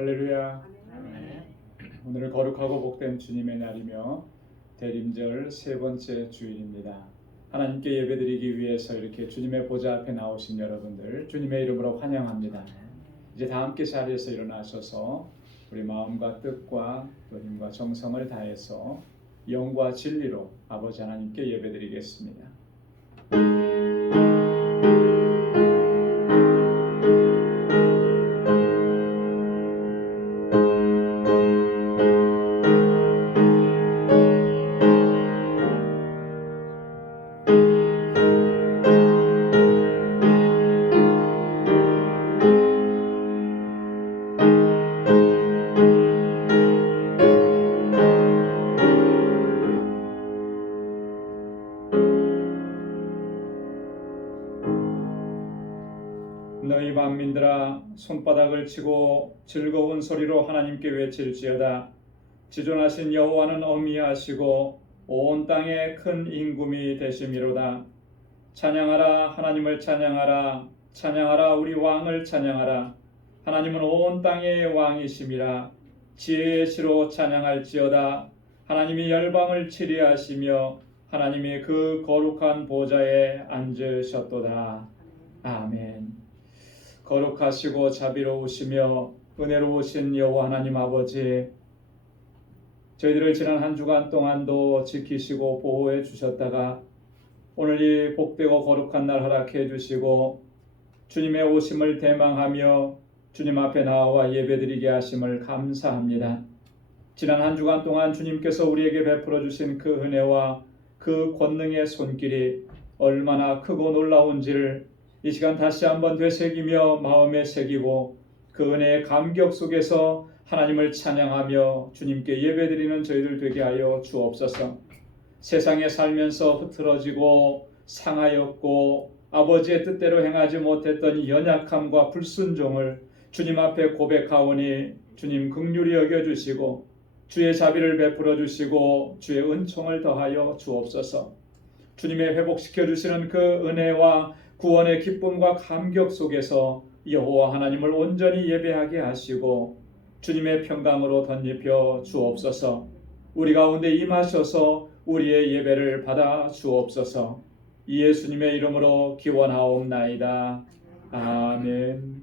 할렐루야. 오늘은 거룩하고 복된 주님의 날이며 대림절 세 번째 주일입니다. 하나님께 예배드리기 위해서 이렇게 주님의 보좌 앞에 나오신 여러분들 주님의 이름으로 환영합니다. 이제 다 함께 자리에서 일어나셔서 우리 마음과 뜻과 또 힘과 정성을 다해서 영과 진리로 아버지 하나님께 예배드리겠습니다. 너희 만민들아 손바닥을 치고 즐거운 소리로 하나님께 외칠지어다. 지존하신 여호와는 어미하시고 온 땅에 큰 임금이 되심이로다. 찬양하라, 하나님을 찬양하라. 찬양하라, 우리 왕을 찬양하라. 하나님은 온 땅의 왕이심이라. 지혜의 시로 찬양할지어다. 하나님이 열방을 치리하시며 하나님이 그 거룩한 보좌에 앉으셨도다. 아멘. 거룩하시고 자비로우시며 은혜로우신 여호와 하나님 아버지, 저희들을 지난 한 주간 동안도 지키시고 보호해 주셨다가 오늘 이 복되고 거룩한 날 허락해 주시고 주님의 오심을 대망하며 주님 앞에 나와 예배드리게 하심을 감사합니다. 지난 한 주간 동안 주님께서 우리에게 베풀어 주신 그 은혜와 그 권능의 손길이 얼마나 크고 놀라운지를 이 시간 다시 한번 되새기며 마음에 새기고 그 은혜의 감격 속에서 하나님을 찬양하며 주님께 예배드리는 저희들 되게 하여 주옵소서. 세상에 살면서 흐트러지고 상하였고 아버지의 뜻대로 행하지 못했던 연약함과 불순종을 주님 앞에 고백하오니 주님 긍휼히 여겨주시고 주의 자비를 베풀어 주시고 주의 은총을 더하여 주옵소서. 주님의 회복시켜 주시는 그 은혜와 구원의 기쁨과 감격 속에서 여호와 하나님을 온전히 예배하게 하시고 주님의 평강으로 덧입혀 주옵소서. 우리 가운데 임하셔서 우리의 예배를 받아 주옵소서. 예수님의 이름으로 기원하옵나이다. 아멘.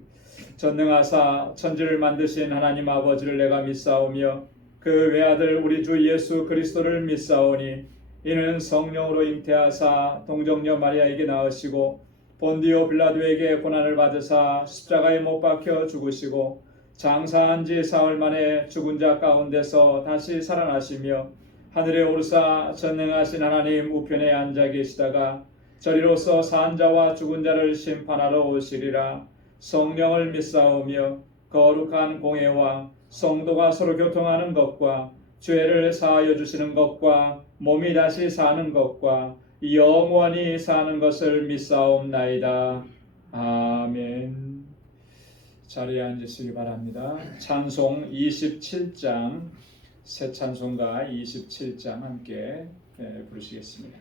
전능하사 천지를 만드신 하나님 아버지를 내가 믿사오며 그 외아들 우리 주 예수 그리스도를 믿사오니 이는 성령으로 잉태하사 동정녀 마리아에게 낳으시고 본디오 빌라도에게 고난을 받으사 십자가에 못 박혀 죽으시고 장사한 지 사흘 만에 죽은 자 가운데서 다시 살아나시며 하늘에 오르사 전능하신 하나님 우편에 앉아 계시다가 저리로서 산 자와 죽은 자를 심판하러 오시리라. 성령을 믿사오며 거룩한 공회와 성도가 서로 교통하는 것과 죄를 사하여 주시는 것과 몸이 다시 사는 것과 영원히 사는 것을 믿사옵나이다. 아멘. 자리에 앉으시기 바랍니다. 찬송 27장, 새 찬송가 27장 함께 부르시겠습니다.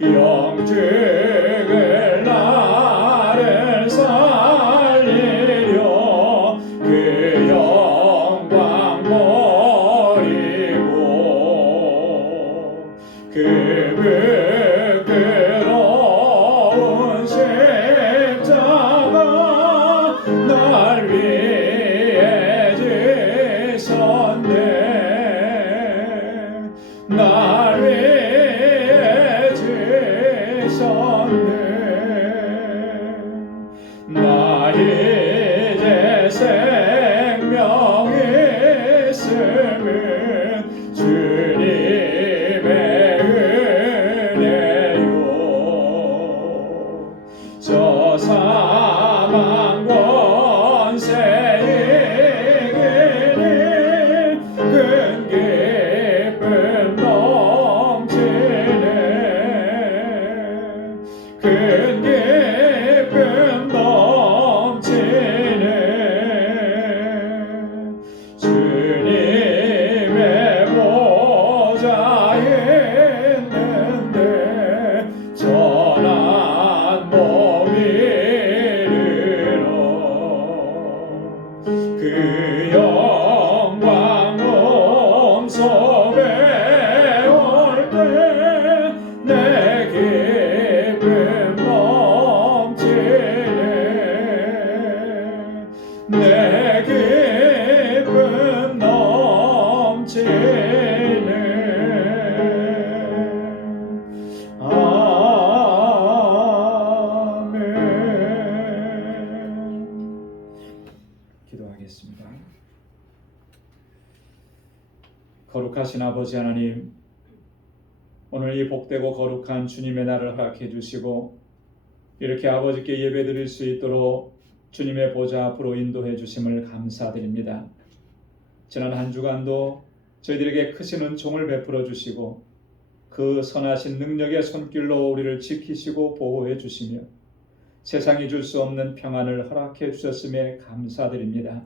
영적을 나를 사 큰 기쁨 넘치네. 주님의 보좌에 있는데 전한 몸 이르러 그 영광 몸속에 올 때 내 기쁨 넘치네. 내 기쁨 넘치네. 아멘. 기도하겠습니다. 거룩하신 아버지 하나님, 오늘 이 복되고 거룩한 주님의 날을 허락해 주시고 이렇게 아버지께 예배드릴 수 있도록 주님의 보좌 앞으로 인도해 주심을 감사드립니다. 지난 한 주간도 저희들에게 크신 은총을 베풀어 주시고 그 선하신 능력의 손길로 우리를 지키시고 보호해 주시며 세상이 줄 수 없는 평안을 허락해 주셨음에 감사드립니다.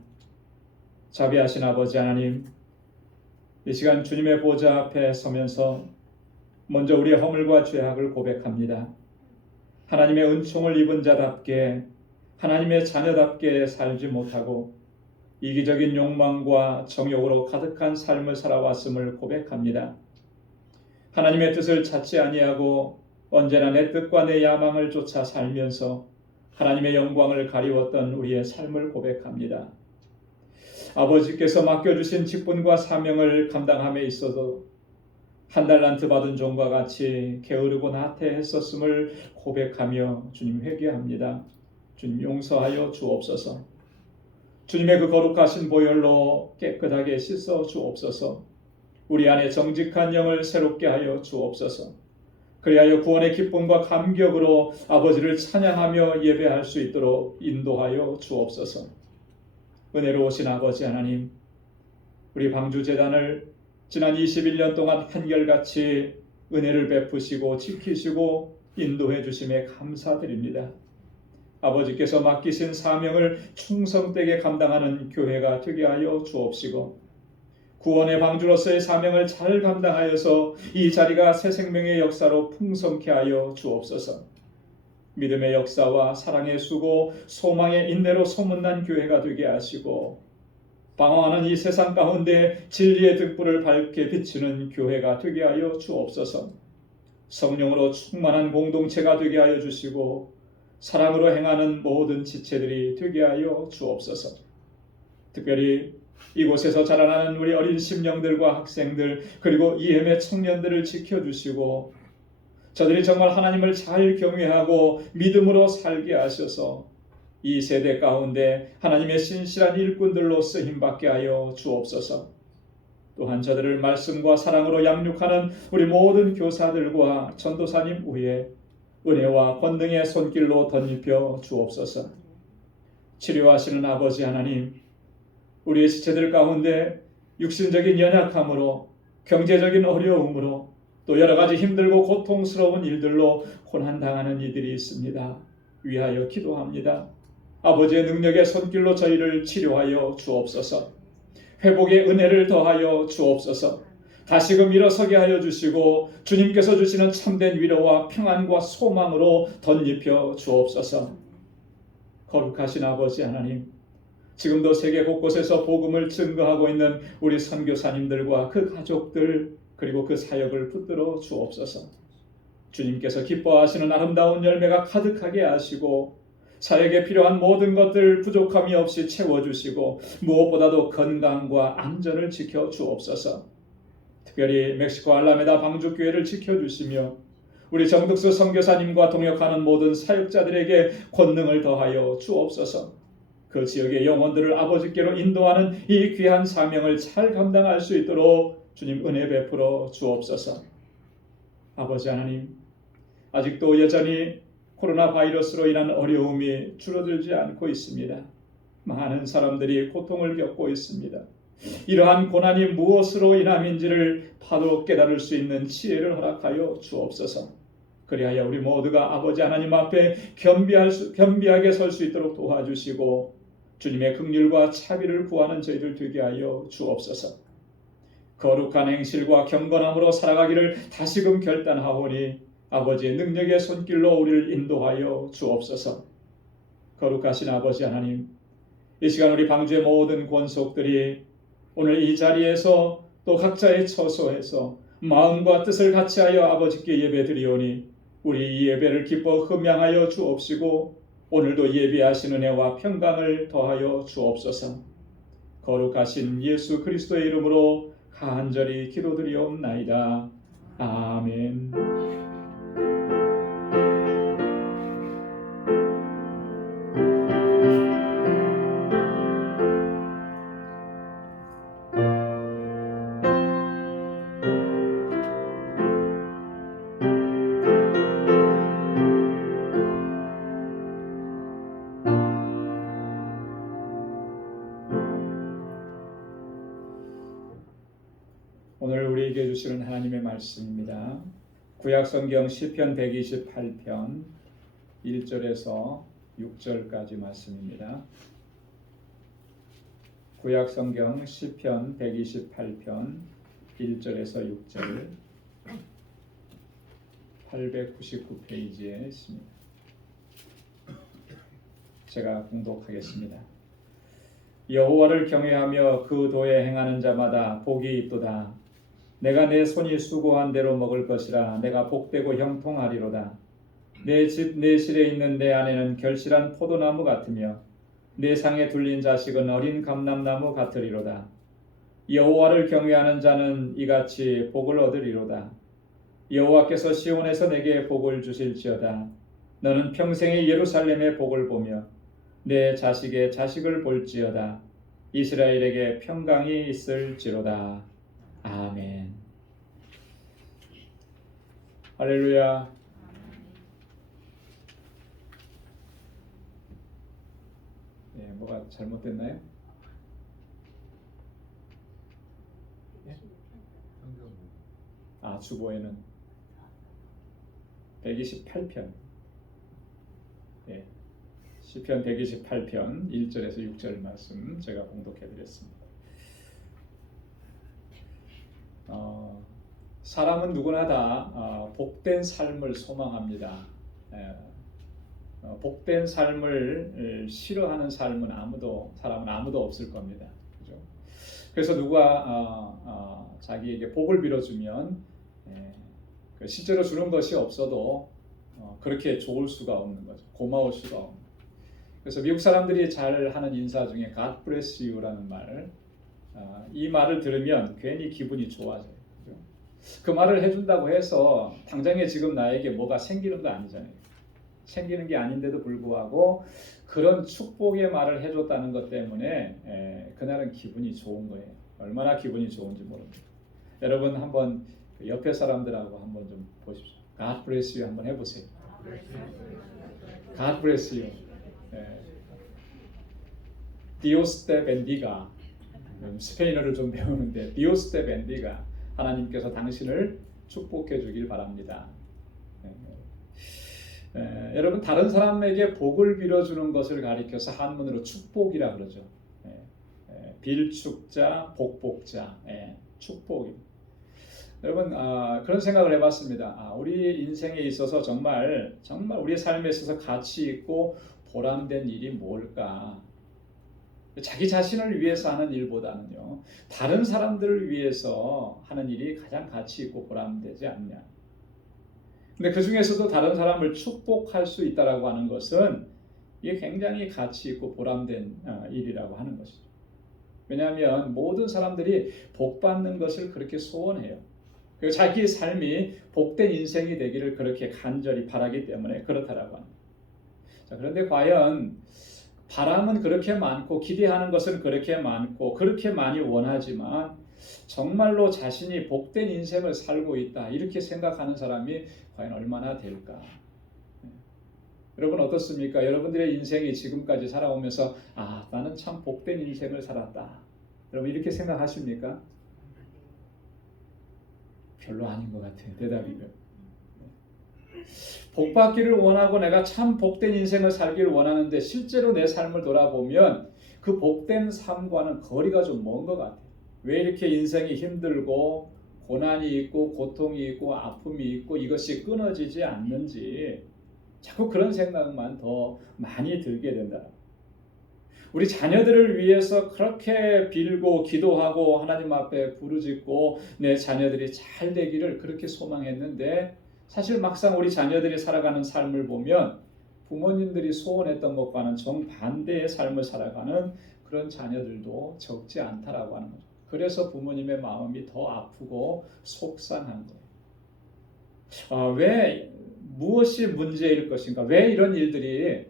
자비하신 아버지 하나님, 이 시간 주님의 보좌 앞에 서면서 먼저 우리의 허물과 죄악을 고백합니다. 하나님의 은총을 입은 자답게, 하나님의 자녀답게 살지 못하고 이기적인 욕망과 정욕으로 가득한 삶을 살아왔음을 고백합니다. 하나님의 뜻을 찾지 아니하고 언제나 내 뜻과 내 야망을 쫓아 살면서 하나님의 영광을 가리웠던 우리의 삶을 고백합니다. 아버지께서 맡겨주신 직분과 사명을 감당함에 있어서 한 달란트 받은 종과 같이 게으르고 나태했었음을 고백하며 주님 회개합니다. 주님 용서하여 주옵소서. 주님의 그 거룩하신 보혈로 깨끗하게 씻어 주옵소서. 우리 안에 정직한 영을 새롭게 하여 주옵소서. 그리하여 구원의 기쁨과 감격으로 아버지를 찬양하며 예배할 수 있도록 인도하여 주옵소서. 은혜로우신 아버지 하나님, 우리 방주재단을 지난 21년 동안 한결같이 은혜를 베푸시고 지키시고 인도해 주심에 감사드립니다. 아버지께서 맡기신 사명을 충성되게 감당하는 교회가 되게 하여 주옵시고 구원의 방주로서의 사명을 잘 감당하여서 이 자리가 새 생명의 역사로 풍성케 하여 주옵소서. 믿음의 역사와 사랑의 수고, 소망의 인내로 소문난 교회가 되게 하시고 방황하는 이 세상 가운데 진리의 등불을 밝게 비추는 교회가 되게 하여 주옵소서. 성령으로 충만한 공동체가 되게 하여 주시고 사랑으로 행하는 모든 지체들이 되게 하여 주옵소서. 특별히 이곳에서 자라나는 우리 어린 심령들과 학생들 그리고 EM의 청년들을 지켜주시고 저들이 정말 하나님을 잘 경외하고 믿음으로 살게 하셔서 이 세대 가운데 하나님의 신실한 일꾼들로 쓰임받게 하여 주옵소서. 또한 저들을 말씀과 사랑으로 양육하는 우리 모든 교사들과 전도사님 위에 은혜와 권능의 손길로 덧입혀 주옵소서. 치료하시는 아버지 하나님, 우리의 지체들 가운데 육신적인 연약함으로 경제적인 어려움으로 또 여러 가지 힘들고 고통스러운 일들로 고난당하는 이들이 있습니다. 위하여 기도합니다. 아버지의 능력의 손길로 저희를 치료하여 주옵소서. 회복의 은혜를 더하여 주옵소서. 다시금 일어서게 하여 주시고 주님께서 주시는 참된 위로와 평안과 소망으로 덧입혀 주옵소서. 거룩하신 아버지 하나님, 지금도 세계 곳곳에서 복음을 증거하고 있는 우리 선교사님들과 그 가족들 그리고 그 사역을 붙들어 주옵소서. 주님께서 기뻐하시는 아름다운 열매가 가득하게 하시고 사역에 필요한 모든 것들 부족함이 없이 채워주시고 무엇보다도 건강과 안전을 지켜 주옵소서. 특별히 멕시코 알라메다 방주교회를 지켜주시며 우리 정득수 선교사님과 동역하는 모든 사역자들에게 권능을 더하여 주옵소서. 그 지역의 영혼들을 아버지께로 인도하는 이 귀한 사명을 잘 감당할 수 있도록 주님 은혜 베풀어 주옵소서. 아버지 하나님, 아직도 여전히 코로나 바이러스로 인한 어려움이 줄어들지 않고 있습니다. 많은 사람들이 고통을 겪고 있습니다. 이러한 고난이 무엇으로 인함인지를 바로 깨달을 수 있는 지혜를 허락하여 주옵소서. 그리하여 우리 모두가 아버지 하나님 앞에 겸비하게 설 수 있도록 도와주시고 주님의 긍휼과 자비를 구하는 저희들 되게 하여 주옵소서. 거룩한 행실과 경건함으로 살아가기를 다시금 결단하오니 아버지의 능력의 손길로 우리를 인도하여 주옵소서. 거룩하신 아버지 하나님, 이 시간 우리 방주의 모든 권속들이 오늘 이 자리에서 또 각자의 처소에서 마음과 뜻을 같이하여 아버지께 예배드리오니 우리 이 예배를 기뻐 흠양하여 주옵시고 오늘도 예배하신 은혜와 평강을 더하여 주옵소서. 거룩하신 예수 그리스도의 이름으로 간절히 기도드리옵나이다. 아멘. 오늘 우리에게 주시는 하나님의 말씀입니다. 구약성경 시편 128편 1절에서 6절까지 말씀입니다. 구약성경 시편 128편 1절에서 6절 899페이지에 있습니다. 제가 봉독하겠습니다. 여호와를 경외하며 그 도에 행하는 자마다 복이 있도다. 내가 내 손이 수고한 대로 먹을 것이라. 내가 복되고 형통하리로다. 내 집 내 실에 있는 내 아내는 결실한 포도나무 같으며 내 상에 둘린 자식은 어린 감람나무 같으리로다. 여호와를 경외하는 자는 이같이 복을 얻으리로다. 여호와께서 시온에서 내게 복을 주실지어다. 너는 평생의 예루살렘의 복을 보며 내 자식의 자식을 볼지어다. 이스라엘에게 평강이 있을지로다. 아멘. 할렐루야. 네, 뭐가 잘못됐나요? 네? 주보에는 128편. 네. 시편 128편 1절에서 6절 말씀 제가 봉독해 드렸습니다. 사람은 누구나 다 복된 삶을 소망합니다. 복된 삶을 싫어하는 사람은 아무도 없을 겁니다. 그죠? 그래서 누가 자기에게 복을 빌어주면 실제로 주는 것이 없어도 그렇게 좋을 수가 없는 거죠. 고마울 수가 없는. 그래서 미국 사람들이 잘 하는 인사 중에 God bless you라는 말, 이 말을 들으면 괜히 기분이 좋아져요. 그죠? 그 말을 해준다고 해서 당장에 지금 나에게 뭐가 생기는 거 아니잖아요. 생기는 게 아닌데도 불구하고 그런 축복의 말을 해줬다는 것 때문에 그날은 기분이 좋은 거예요. 얼마나 기분이 좋은지 모릅니다. 여러분 한번 옆에 사람들하고 한번 좀 보십시오. God bless you 한번 해보세요. God bless you. Dios te bendiga. 스페인어를 좀 배우는데 Dios te bendiga. 하나님께서 당신을 축복해 주길 바랍니다. 여러분 다른 사람에게 복을 빌어주는 것을 가리켜서 한문으로 축복이라 그러죠. 빌축자, 복복자, 축복이. 여러분 그런 생각을 해봤습니다. 우리 인생에 있어서 정말 우리 삶에 있어서 가치 있고 보람된 일이 뭘까? 자기 자신을 위해서 하는 일보다는요, 다른 사람들을 위해서 하는 일이 가장 가치 있고 보람되지 않냐. 근데 그 중에서도 다른 사람을 축복할 수 있다라고 하는 것은 이게 굉장히 가치 있고 보람된 일이라고 하는 것이죠. 왜냐하면 모든 사람들이 복 받는 것을 그렇게 소원해요. 그리고 자기의 삶이 복된 인생이 되기를 그렇게 간절히 바라기 때문에 그렇다라고 합니다. 자, 그런데 과연 바람은 그렇게 많고 기대하는 것은 그렇게 많고 그렇게 많이 원하지만 정말로 자신이 복된 인생을 살고 있다 이렇게 생각하는 사람이 과연 얼마나 될까? 여러분 어떻습니까? 여러분들의 인생이 지금까지 살아오면서 나는 참 복된 인생을 살았다. 여러분 이렇게 생각하십니까? 별로 아닌 것 같아요. 대답이. 복받기를 원하고 내가 참 복된 인생을 살기를 원하는데 실제로 내 삶을 돌아보면 그 복된 삶과는 거리가 좀 먼 것 같아요. 왜 이렇게 인생이 힘들고 고난이 있고 고통이 있고 아픔이 있고 이것이 끊어지지 않는지 자꾸 그런 생각만 더 많이 들게 된다. 우리 자녀들을 위해서 그렇게 빌고 기도하고 하나님 앞에 부르짖고 내 자녀들이 잘 되기를 그렇게 소망했는데 사실 막상 우리 자녀들이 살아가는 삶을 보면 부모님들이 소원했던 것과는 정반대의 삶을 살아가는 그런 자녀들도 적지 않다라고 하는 거죠. 그래서 부모님의 마음이 더 아프고 속상한 거예요. 왜 무엇이 문제일 것인가? 왜 이런 일들이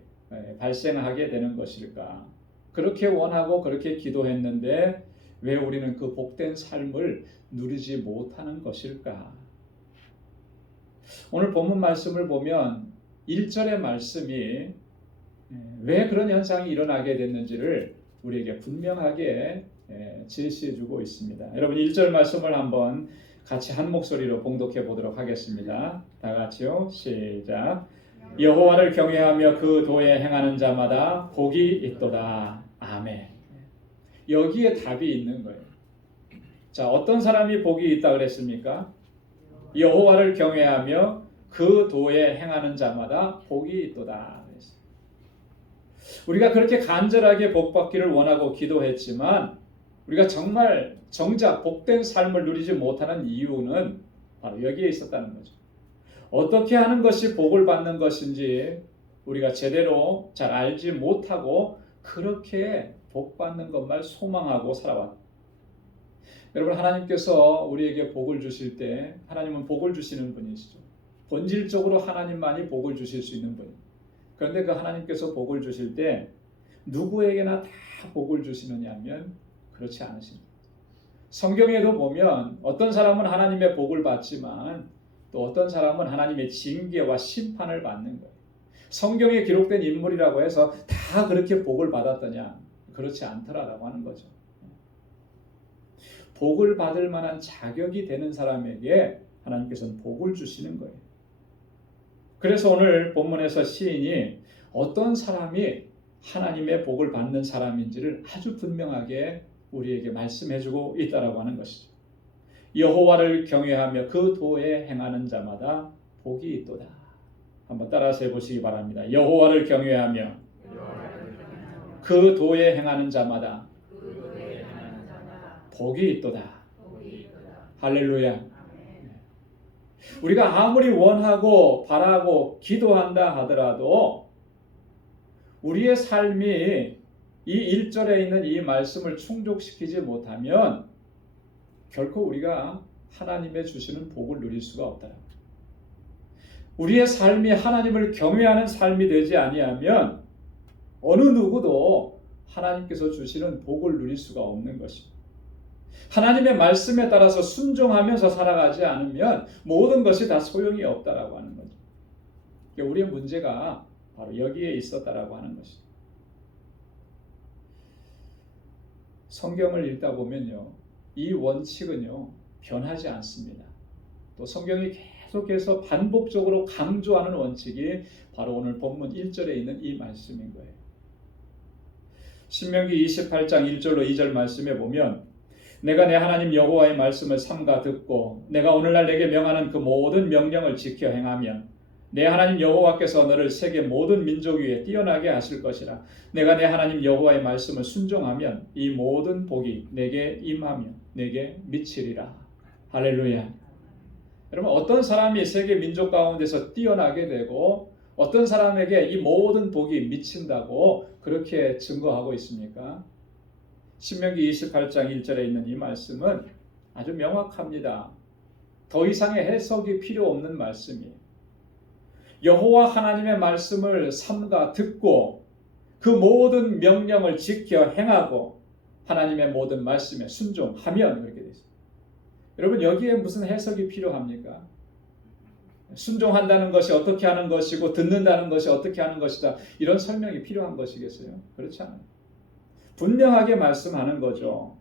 발생하게 되는 것일까? 그렇게 원하고 그렇게 기도했는데 왜 우리는 그 복된 삶을 누리지 못하는 것일까? 오늘 본문 말씀을 보면 1절의 말씀이 왜 그런 현상이 일어나게 됐는지를 우리에게 분명하게 제시해주고 있습니다. 여러분 1절 말씀을 한번 같이 한 목소리로 봉독해 보도록 하겠습니다. 다 같이요. 시작. 여호와를 경외하며 그 도에 행하는 자마다 복이 있도다. 아멘. 여기에 답이 있는 거예요. 자, 어떤 사람이 복이 있다 그랬습니까? 여호와를 경외하며 그 도에 행하는 자마다 복이 있도다. 우리가 그렇게 간절하게 복받기를 원하고 기도했지만 우리가 정말 정작 복된 삶을 누리지 못하는 이유는 바로 여기에 있었다는 거죠. 어떻게 하는 것이 복을 받는 것인지 우리가 제대로 잘 알지 못하고 그렇게 복받는 것만 소망하고 살아왔다. 여러분 하나님께서 우리에게 복을 주실 때 하나님은 복을 주시는 분이시죠. 본질적으로 하나님만이 복을 주실 수 있는 분이에요. 그런데 그 하나님께서 복을 주실 때 누구에게나 다 복을 주시느냐 하면 그렇지 않으십니다. 성경에도 보면 어떤 사람은 하나님의 복을 받지만 또 어떤 사람은 하나님의 징계와 심판을 받는 거예요. 성경에 기록된 인물이라고 해서 다 그렇게 복을 받았더냐? 그렇지 않더라라고 하는 거죠. 복을 받을 만한 자격이 되는 사람에게 하나님께서는 복을 주시는 거예요. 그래서 오늘 본문에서 시인이 어떤 사람이 하나님의 복을 받는 사람인지를 아주 분명하게 우리에게 말씀해주고 있다라고 하는 것이죠. 여호와를 경외하며 그 도에 행하는 자마다 복이 있도다. 한번 따라서 해보시기 바랍니다. 여호와를 경외하며 그 도에 행하는 자마다 복이 있도다. 할렐루야. 우리가 아무리 원하고 바라고 기도한다 하더라도 우리의 삶이 이 1절에 있는 이 말씀을 충족시키지 못하면 결코 우리가 하나님의 주시는 복을 누릴 수가 없다. 우리의 삶이 하나님을 경외하는 삶이 되지 아니하면 어느 누구도 하나님께서 주시는 복을 누릴 수가 없는 것입니다. 하나님의 말씀에 따라서 순종하면서 살아가지 않으면 모든 것이 다 소용이 없다라고 하는 거죠. 우리의 문제가 바로 여기에 있었다라고 하는 것이죠. 성경을 읽다 보면요, 이 원칙은요 변하지 않습니다. 또 성경이 계속해서 반복적으로 강조하는 원칙이 바로 오늘 본문 1절에 있는 이 말씀인 거예요. 신명기 28장 1절로 2절 말씀에 보면 내가 내 하나님 여호와의 말씀을 삼가 듣고 내가 오늘날 내게 명하는 그 모든 명령을 지켜 행하면 내 하나님 여호와께서 너를 세계 모든 민족 위에 뛰어나게 하실 것이라. 내가 내 하나님 여호와의 말씀을 순종하면 이 모든 복이 내게 임하며 내게 미치리라. 할렐루야. 여러분 어떤 사람이 세계 민족 가운데서 뛰어나게 되고 어떤 사람에게 이 모든 복이 미친다고 그렇게 증거하고 있습니까? 신명기 28장 1절에 있는 이 말씀은 아주 명확합니다. 더 이상의 해석이 필요 없는 말씀이에요. 여호와 하나님의 말씀을 삼가 듣고 그 모든 명령을 지켜 행하고 하나님의 모든 말씀에 순종하면 그렇게 되죠. 여러분 여기에 무슨 해석이 필요합니까? 순종한다는 것이 어떻게 하는 것이고 듣는다는 것이 어떻게 하는 것이다. 이런 설명이 필요한 것이겠어요? 그렇지 않아요. 분명하게 말씀하는 거죠.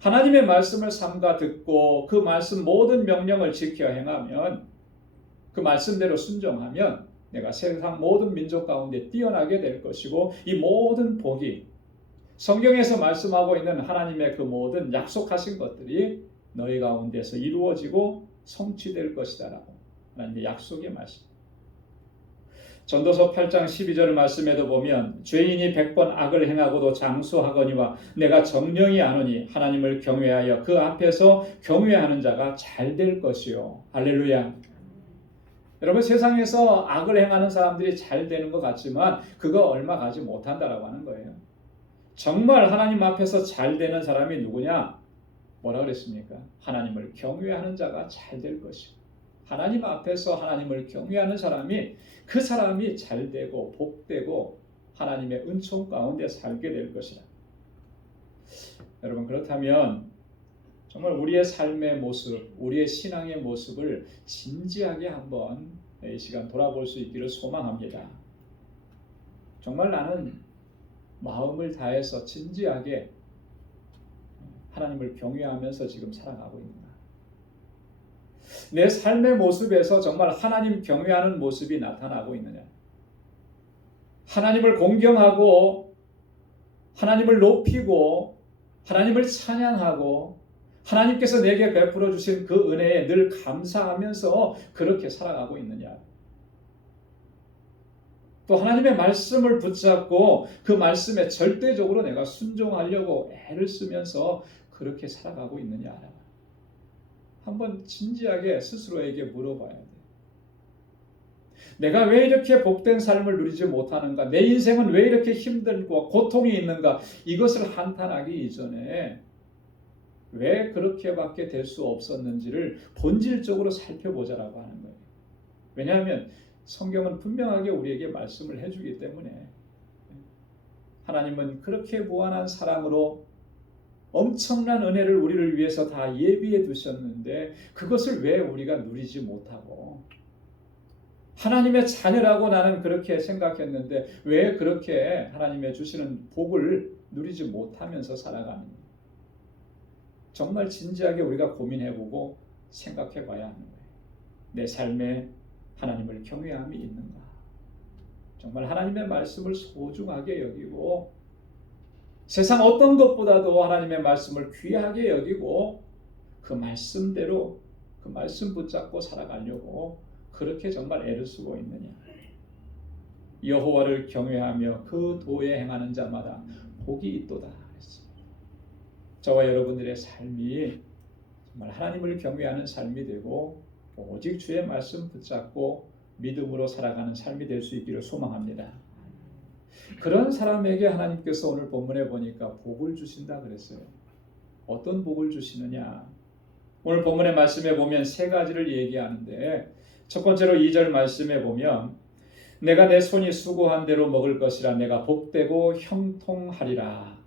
하나님의 말씀을 삼가 듣고 그 말씀 모든 명령을 지켜 행하면 그 말씀대로 순종하면 내가 세상 모든 민족 가운데 뛰어나게 될 것이고 이 모든 복이 성경에서 말씀하고 있는 하나님의 그 모든 약속하신 것들이 너희 가운데서 이루어지고 성취될 것이다 라고 하나님의 약속의 말씀. 전도서 8장 12절 말씀에도 보면 죄인이 100번 악을 행하고도 장수하거니와 내가 정령이 아노니 하나님을 경외하여 그 앞에서 경외하는 자가 잘 될 것이요. 할렐루야. 여러분 세상에서 악을 행하는 사람들이 잘 되는 것 같지만 그거 얼마 가지 못한다라고 하는 거예요. 정말 하나님 앞에서 잘 되는 사람이 누구냐? 뭐라 그랬습니까? 하나님을 경외하는 자가 잘 될 것이요. 하나님 앞에서 하나님을 경외하는 사람이 그 사람이 잘 되고 복되고 하나님의 은총 가운데 살게 될 것이라. 여러분 그렇다면 정말 우리의 삶의 모습, 우리의 신앙의 모습을 진지하게 한번 이 시간 돌아볼 수 있기를 소망합니다. 정말 나는 마음을 다해서 진지하게 하나님을 경외하면서 지금 살아가고 있는가? 내 삶의 모습에서 정말 하나님 경외하는 모습이 나타나고 있느냐? 하나님을 공경하고 하나님을 높이고 하나님을 찬양하고 하나님께서 내게 베풀어 주신 그 은혜에 늘 감사하면서 그렇게 살아가고 있느냐? 또 하나님의 말씀을 붙잡고 그 말씀에 절대적으로 내가 순종하려고 애를 쓰면서 그렇게 살아가고 있느냐? 한번 진지하게 스스로에게 물어봐야 돼. 내가 왜 이렇게 복된 삶을 누리지 못하는가? 내 인생은 왜 이렇게 힘들고 고통이 있는가? 이것을 한탄하기 이전에 왜 그렇게밖에 될 수 없었는지를 본질적으로 살펴보자라고 하는 거예요. 왜냐하면 성경은 분명하게 우리에게 말씀을 해주기 때문에 하나님은 그렇게 무한한 사랑으로 엄청난 은혜를 우리를 위해서 다 예비해 두셨는데 그것을 왜 우리가 누리지 못하고 하나님의 자녀라고 나는 그렇게 생각했는데 왜 그렇게 하나님의 주시는 복을 누리지 못하면서 살아가는가? 정말 진지하게 우리가 고민해보고 생각해봐야 하는 거예요. 내 삶에 하나님을 경외함이 있는가? 정말 하나님의 말씀을 소중하게 여기고 세상 어떤 것보다도 하나님의 말씀을 귀하게 여기고 그 말씀대로 그 말씀 붙잡고 살아가려고 그렇게 정말 애를 쓰고 있느냐? 여호와를 경외하며 그 도에 행하는 자마다 복이 있도다 했습니다. 저와 여러분들의 삶이 정말 하나님을 경외하는 삶이 되고 오직 주의 말씀 붙잡고 믿음으로 살아가는 삶이 될 수 있기를 소망합니다. 그런 사람에게 하나님께서 오늘 본문에 보니까 복을 주신다 그랬어요. 어떤 복을 주시느냐? 오늘 본문의 말씀에 보면 세 가지를 얘기하는데 첫 번째로 2절 말씀에 보면 내가 내 손이 수고한 대로 먹을 것이라 내가 복되고 형통하리라.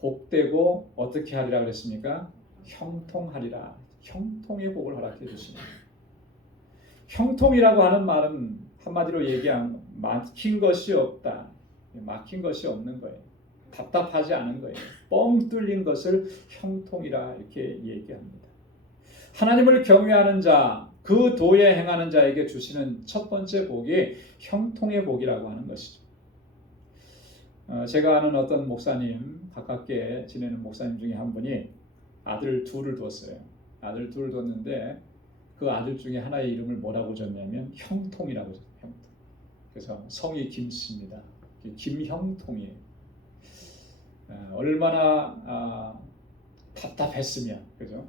복되고 어떻게 하리라 그랬습니까? 형통하리라. 형통의 복을 허락해 주십니다. 형통이라고 하는 말은 한마디로 얘기하면 막힌 것이 없다. 막힌 것이 없는 거예요. 답답하지 않은 거예요. 뻥 뚫린 것을 형통이라 이렇게 얘기합니다. 하나님을 경외하는 자, 그 도에 행하는 자에게 주시는 첫 번째 복이 형통의 복이라고 하는 것이죠. 제가 아는 어떤 목사님, 가깝게 지내는 목사님 중에 한 분이 아들 둘을 뒀어요. 아들 둘을 뒀는데 그 아들 중에 하나의 이름을 뭐라고 줬냐면 형통이라고 줬어요. 형통. 그래서 성이 김씨입니다. 김형통이에요. 얼마나 답답했으면, 그죠?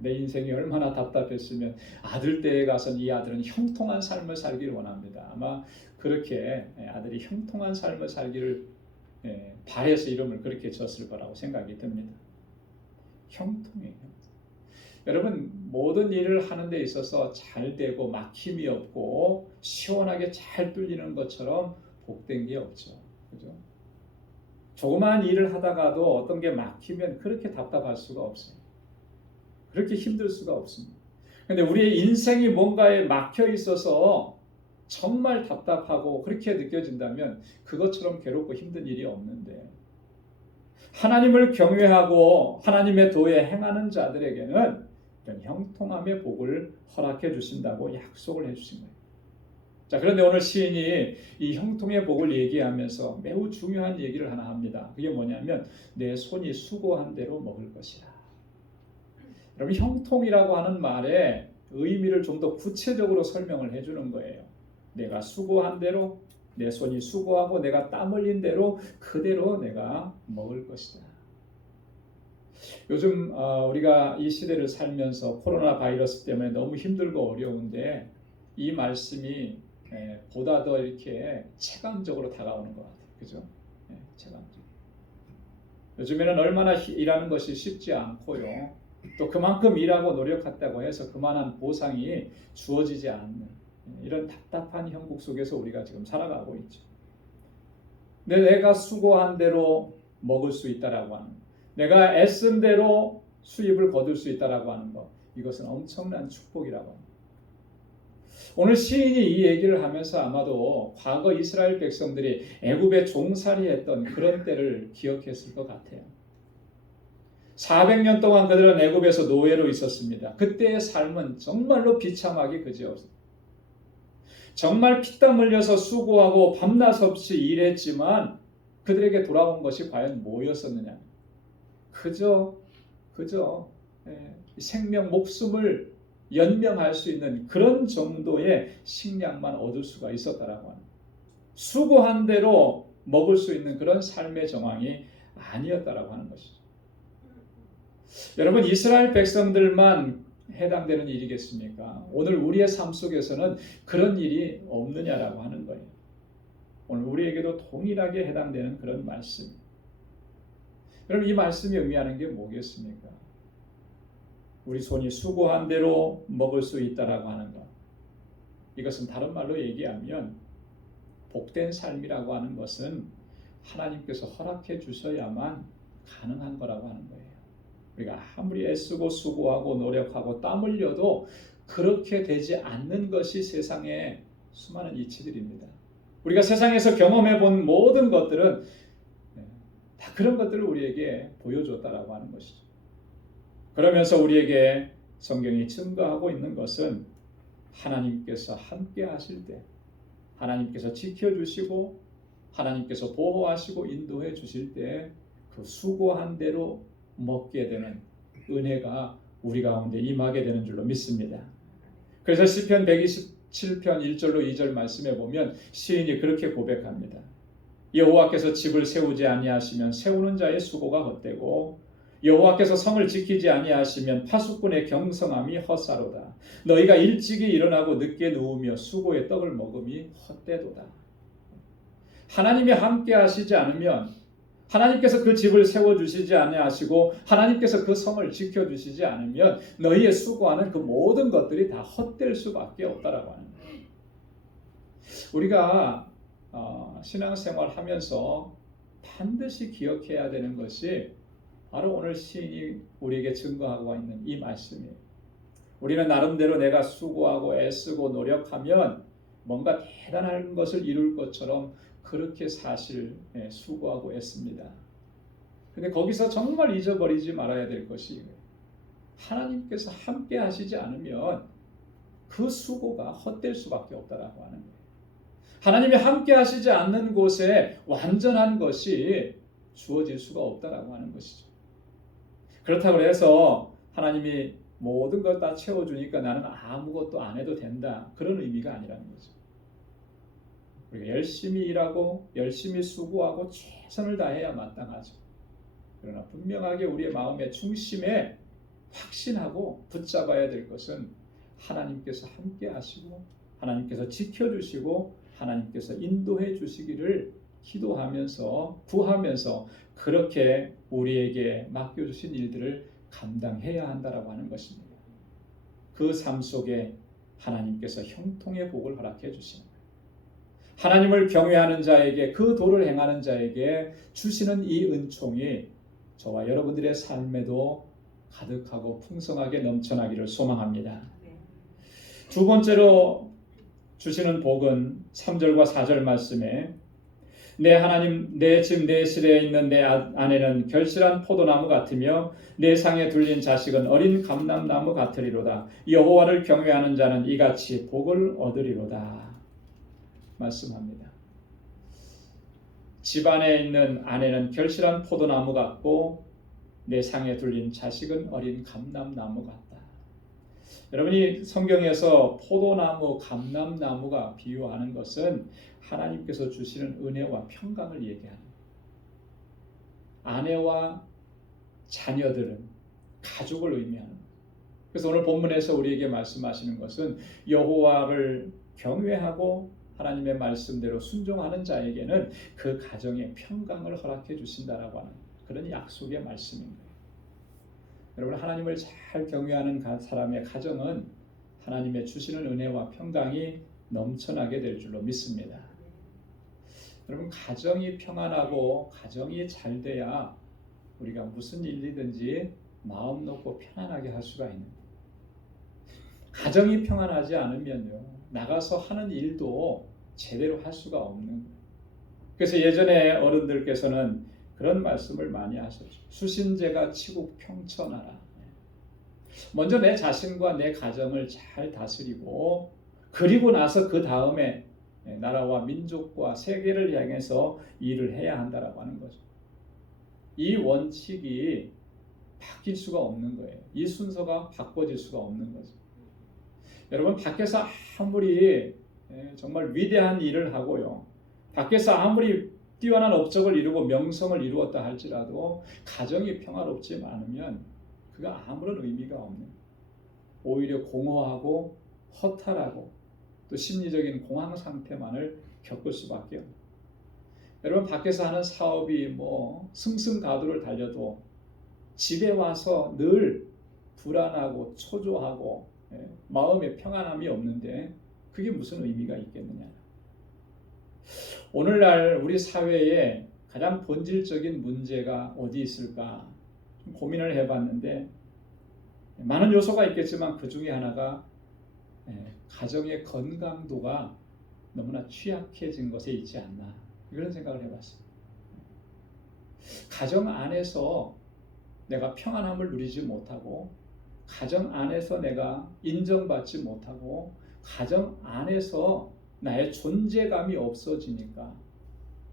내 인생이 얼마나 답답했으면 아들 때에 가서는 이 아들은 형통한 삶을 살기를 원합니다. 아마 그렇게 아들이 형통한 삶을 살기를 바래서 이름을 그렇게 줬을 거라고 생각이 듭니다. 형통이에요. 여러분 모든 일을 하는 데 있어서 잘 되고 막힘이 없고 시원하게 잘 뚫리는 것처럼 복된 게 없죠. 그죠? 조그마한 일을 하다가도 어떤 게 막히면 그렇게 답답할 수가 없어요. 그렇게 힘들 수가 없습니다. 그런데 우리의 인생이 뭔가에 막혀 있어서 정말 답답하고 그렇게 느껴진다면 그것처럼 괴롭고 힘든 일이 없는데 하나님을 경외하고 하나님의 도에 행하는 자들에게는 이런 형통함의 복을 허락해 주신다고 약속을 해주신 거예요. 자, 그런데 오늘 시인이 이 형통의 복을 얘기하면서 매우 중요한 얘기를 하나 합니다. 그게 뭐냐면 내 손이 수고한 대로 먹을 것이라. 여러분, 형통이라고 하는 말의 의미를 좀 더 구체적으로 설명을 해주는 거예요. 내가 수고한 대로, 내 손이 수고하고 내가 땀 흘린 대로 그대로 내가 먹을 것이다. 요즘 우리가 이 시대를 살면서 코로나 바이러스 때문에 너무 힘들고 어려운데 이 말씀이 보다 더 이렇게 체감적으로 다가오는 것 같아요. 그죠? 체감적. 요즘에는 얼마나 일하는 것이 쉽지 않고요. 또 그만큼 일하고 노력했다고 해서 그만한 보상이 주어지지 않는 이런 답답한 형국 속에서 우리가 지금 살아가고 있죠. 근데 내가 수고한 대로 먹을 수 있다라고 하는 것, 내가 애쓴 대로 수입을 거둘 수 있다라고 하는 것, 이것은 엄청난 축복이라고 합니다. 오늘 시인이 이 얘기를 하면서 아마도 과거 이스라엘 백성들이 애굽에 종살이했던 그런 때를 기억했을 것 같아요. 400년 동안 그들은 애굽에서 노예로 있었습니다. 그때의 삶은 정말로 비참하기 그지없습니다. 정말 피땀 흘려서 수고하고 밤낮 없이 일했지만 그들에게 돌아온 것이 과연 뭐였었느냐? 그저 생명, 목숨을 연명할 수 있는 그런 정도의 식량만 얻을 수가 있었다라고 합니다. 수고한 대로 먹을 수 있는 그런 삶의 정황이 아니었다라고 하는 것이죠. 여러분, 이스라엘 백성들만 해당되는 일이겠습니까? 오늘 우리의 삶 속에서는 그런 일이 없느냐라고 하는 거예요. 오늘 우리에게도 동일하게 해당되는 그런 말씀. 여러분, 이 말씀이 의미하는 게 뭐겠습니까? 우리 손이 수고한 대로 먹을 수 있다라고 하는 것. 이것은 다른 말로 얘기하면 복된 삶이라고 하는 것은 하나님께서 허락해 주셔야만 가능한 거라고 하는 거예요. 우리가 아무리 애쓰고 수고하고 노력하고 땀 흘려도 그렇게 되지 않는 것이 세상의 수많은 이치들입니다. 우리가 세상에서 경험해 본 모든 것들은 다 그런 것들을 우리에게 보여줬다라고 하는 것이죠. 그러면서 우리에게 성경이 증거하고 있는 것은 하나님께서 함께 하실 때, 하나님께서 지켜주시고 하나님께서 보호하시고 인도해 주실 때 그 수고한 대로 먹게 되는 은혜가 우리 가운데 임하게 되는 줄로 믿습니다. 그래서 시편 127편 1절로 2절 말씀에 보면 시인이 그렇게 고백합니다. 여호와께서 집을 세우지 아니하시면 세우는 자의 수고가 헛되고 여호와께서 성을 지키지 아니하시면 파수꾼의 경성함이 헛사로다. 너희가 일찍이 일어나고 늦게 누우며 수고의 떡을 먹음이 헛되도다. 하나님이 함께 하시지 않으면, 하나님께서 그 집을 세워주시지 아니하시고 하나님께서 그 성을 지켜주시지 않으면 너희의 수고하는 그 모든 것들이 다 헛될 수밖에 없다라고 하는 거예요. 우리가 신앙생활 하면서 반드시 기억해야 되는 것이 바로 오늘 시인이 우리에게 증거하고 있는 이 말씀이에요. 우리는 나름대로 내가 수고하고 애쓰고 노력하면 뭔가 대단한 것을 이룰 것처럼 그렇게 사실 수고하고 애씁니다. 근데 거기서 정말 잊어버리지 말아야 될 것이 하나님께서 함께 하시지 않으면 그 수고가 헛될 수밖에 없다라고 하는 거예요. 하나님이 함께 하시지 않는 곳에 완전한 것이 주어질 수가 없다라고 하는 것이죠. 그렇다고 해서 하나님이 모든 걸 다 채워주니까 나는 아무것도 안 해도 된다, 그런 의미가 아니라는 거죠. 우리가 열심히 일하고 열심히 수고하고 최선을 다해야 마땅하죠. 그러나 분명하게 우리의 마음의 중심에 확신하고 붙잡아야 될 것은 하나님께서 함께 하시고 하나님께서 지켜주시고 하나님께서 인도해 주시기를 기도하면서 구하면서 그렇게 우리에게 맡겨주신 일들을 감당해야 한다라고 하는 것입니다. 그 삶 속에 하나님께서 형통의 복을 허락해 주시는 거예요. 하나님을 경외하는 자에게, 그 도를 행하는 자에게 주시는 이 은총이 저와 여러분들의 삶에도 가득하고 풍성하게 넘쳐나기를 소망합니다. 두 번째로 주시는 복은 3절과 4절 말씀에 내 하나님, 내 집 내실에 있는 내 아내는 결실한 포도나무 같으며 내 상에 둘린 자식은 어린 감람나무 같으리로다. 여호와를 경외하는 자는 이같이 복을 얻으리로다. 말씀합니다. 집안에 있는 아내는 결실한 포도나무 같고 내 상에 둘린 자식은 어린 감람나무 같다. 여러분이 성경에서 포도나무, 감람나무가 비유하는 것은 하나님께서 주시는 은혜와 평강을 얘기하는 거예요. 아내와 자녀들은 가족을 의미하는 거예요. 그래서 오늘 본문에서 우리에게 말씀하시는 것은 여호와를 경외하고 하나님의 말씀대로 순종하는 자에게는 그 가정에 평강을 허락해 주신다라고 하는 그런 약속의 말씀입니다. 여러분, 하나님을 잘 경외하는 사람의 가정은 하나님의 주시는 은혜와 평강이 넘쳐나게 될 줄로 믿습니다. 여러분, 가정이 평안하고 가정이 잘 돼야 우리가 무슨 일이든지 마음 놓고 편안하게 할 수가 있는 거예요. 가정이 평안하지 않으면요, 나가서 하는 일도 제대로 할 수가 없는 거예요. 그래서 예전에 어른들께서는 그런 말씀을 많이 하셨죠. 수신제가 치국 평천하라. 먼저 내 자신과 내 가정을 잘 다스리고 그리고 나서 그 다음에 나라와 민족과 세계를 향해서 일을 해야 한다라고 하는 거죠. 이 원칙이 바뀔 수가 없는 거예요. 이 순서가 바꿔질 수가 없는 거죠. 여러분, 밖에서 아무리 정말 위대한 일을 하고요, 밖에서 아무리 뛰어난 업적을 이루고 명성을 이루었다 할지라도 가정이 평화롭지 않으면 그가 아무런 의미가 없는 거예요. 오히려 공허하고 허탈하고 또 심리적인 공황 상태만을 겪을 수밖에 없는 거예요. 여러분, 밖에서 하는 사업이 뭐 승승가도를 달려도 집에 와서 늘 불안하고 초조하고 마음에 평안함이 없는데 그게 무슨 의미가 있겠느냐. 오늘날 우리 사회에 가장 본질적인 문제가 어디 있을까 좀 고민을 해봤는데 많은 요소가 있겠지만 그 중에 하나가 가정의 건강도가 너무나 취약해진 것에 있지 않나, 이런 생각을 해봤습니다. 가정 안에서 내가 평안함을 누리지 못하고, 가정 안에서 내가 인정받지 못하고, 가정 안에서 나의 존재감이 없어지니까